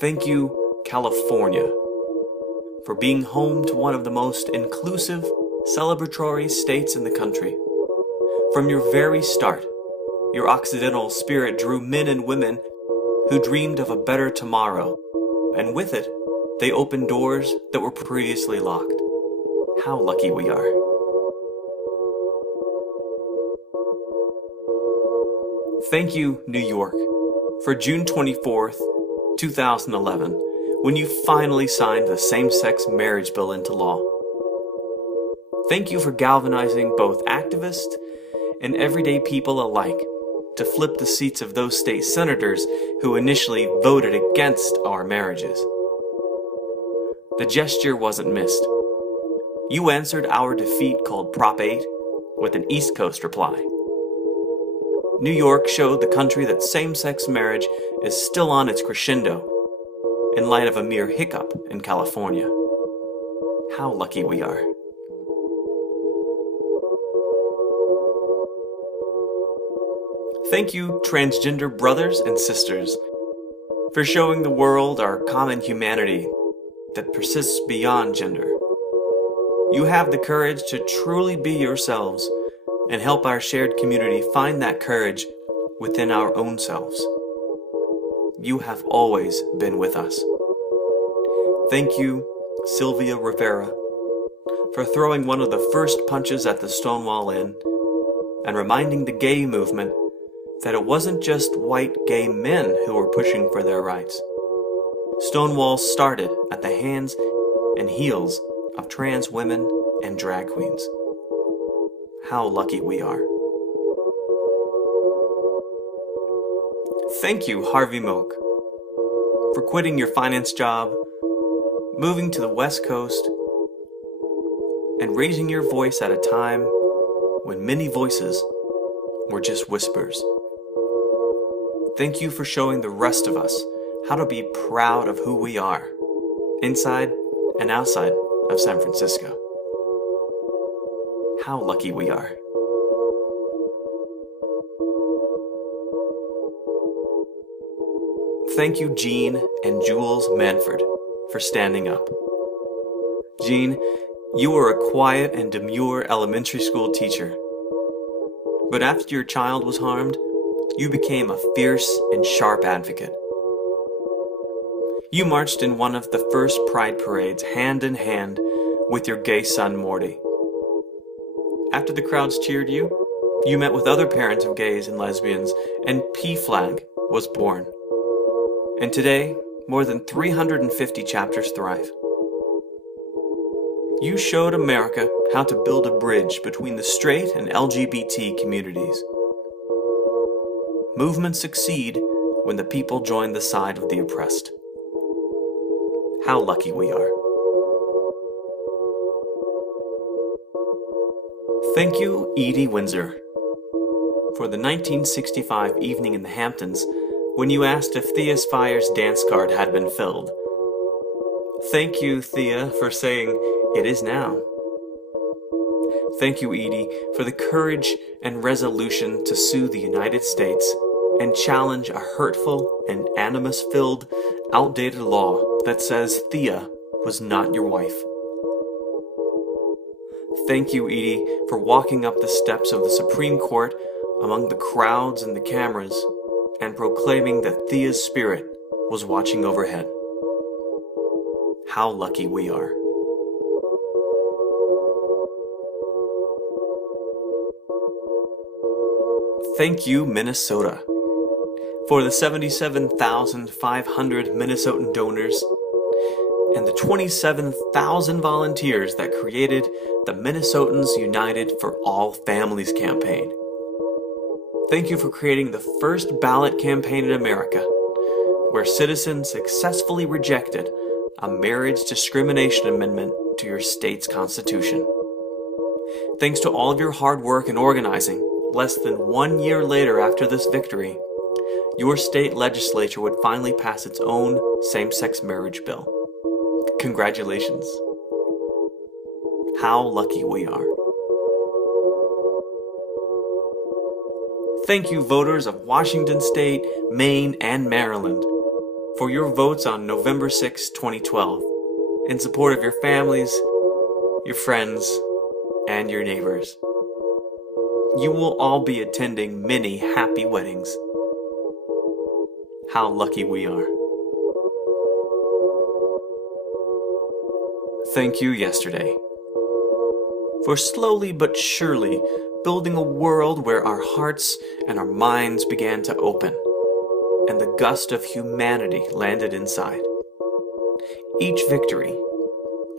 Thank you, California, for being home to one of the most inclusive, celebratory states in the country. From your very start, your Occidental spirit drew men and women who dreamed of a better tomorrow, and with it, they opened doors that were previously locked. How lucky we are. Thank you, New York, for June 24th, 2011, when you finally signed the same-sex marriage bill into law. Thank you for galvanizing both activists and everyday people alike to flip the seats of those state senators who initially voted against our marriages. The gesture wasn't missed. You answered our defeat called Prop 8 with an East Coast reply. New York showed the country that same-sex marriage is still on its crescendo in light of a mere hiccup in California. How lucky we are. Thank you, transgender brothers and sisters, for showing the world our common humanity that persists beyond gender. You have the courage to truly be yourselves and help our shared community find that courage within our own selves. You have always been with us. Thank you, Sylvia Rivera, for throwing one of the first punches at the Stonewall Inn and reminding the gay movement that it wasn't just white gay men who were pushing for their rights. Stonewall started at the hands and heels of trans women and drag queens. How lucky we are. Thank you, Harvey Milk, for quitting your finance job, moving to the West Coast, and raising your voice at a time when many voices were just whispers. Thank you for showing the rest of us how to be proud of who we are, inside and outside of San Francisco. How lucky we are. Thank you, Jean and Jules Manford, for standing up. Jean, you were a quiet and demure elementary school teacher. But after your child was harmed, you became a fierce and sharp advocate. You marched in one of the first Pride parades hand in hand with your gay son, Morty. After the crowds cheered you, you met with other parents of gays and lesbians, and P-Flag was born. And today, more than 350 chapters thrive. You showed America how to build a bridge between the straight and LGBT communities. Movements succeed when the people join the side of the oppressed. How lucky we are. Thank you, Edie Windsor, for the 1965 evening in the Hamptons when you asked if Thea Spire's dance card had been filled. Thank you, Thea, for saying, "It is now." Thank you, Edie, for the courage and resolution to sue the United States and challenge a hurtful and animus-filled, outdated law that says Thea was not your wife. Thank you, Edie, for walking up the steps of the Supreme Court among the crowds and the cameras and proclaiming that Thea's spirit was watching overhead. How lucky we are. Thank you, Minnesota, for the 77,500 Minnesotan donors and the 27,000 volunteers that created the Minnesotans United for All Families campaign. Thank you for creating the first ballot campaign in America, where citizens successfully rejected a marriage discrimination amendment to your state's constitution. Thanks to all of your hard work and organizing, less than 1 year later after this victory, your state legislature would finally pass its own same-sex marriage bill. Congratulations. How lucky we are. Thank you, voters of Washington State, Maine, and Maryland, for your votes on November 6, 2012, in support of your families, your friends, and your neighbors. You will all be attending many happy weddings. How lucky we are. Thank you, yesterday, for slowly but surely building a world where our hearts and our minds began to open, and the gust of humanity landed inside. Each victory,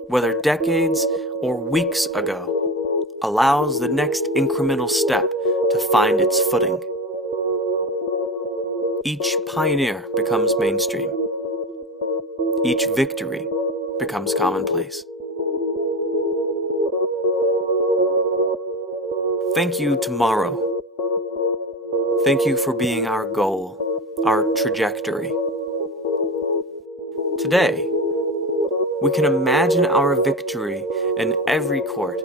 whether decades or weeks ago, allows the next incremental step to find its footing. Each pioneer becomes mainstream. Each victory becomes commonplace. Thank you, tomorrow. Thank you for being our goal, our trajectory. Today, we can imagine our victory in every court,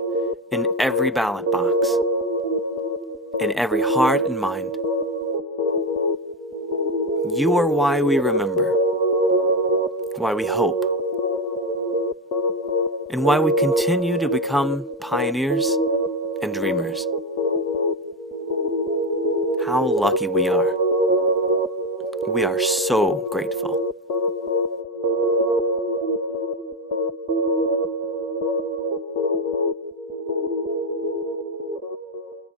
in every ballot box, in every heart and mind. You are why we remember, why we hope, and why we continue to become pioneers and dreamers. How lucky we are. We are so grateful.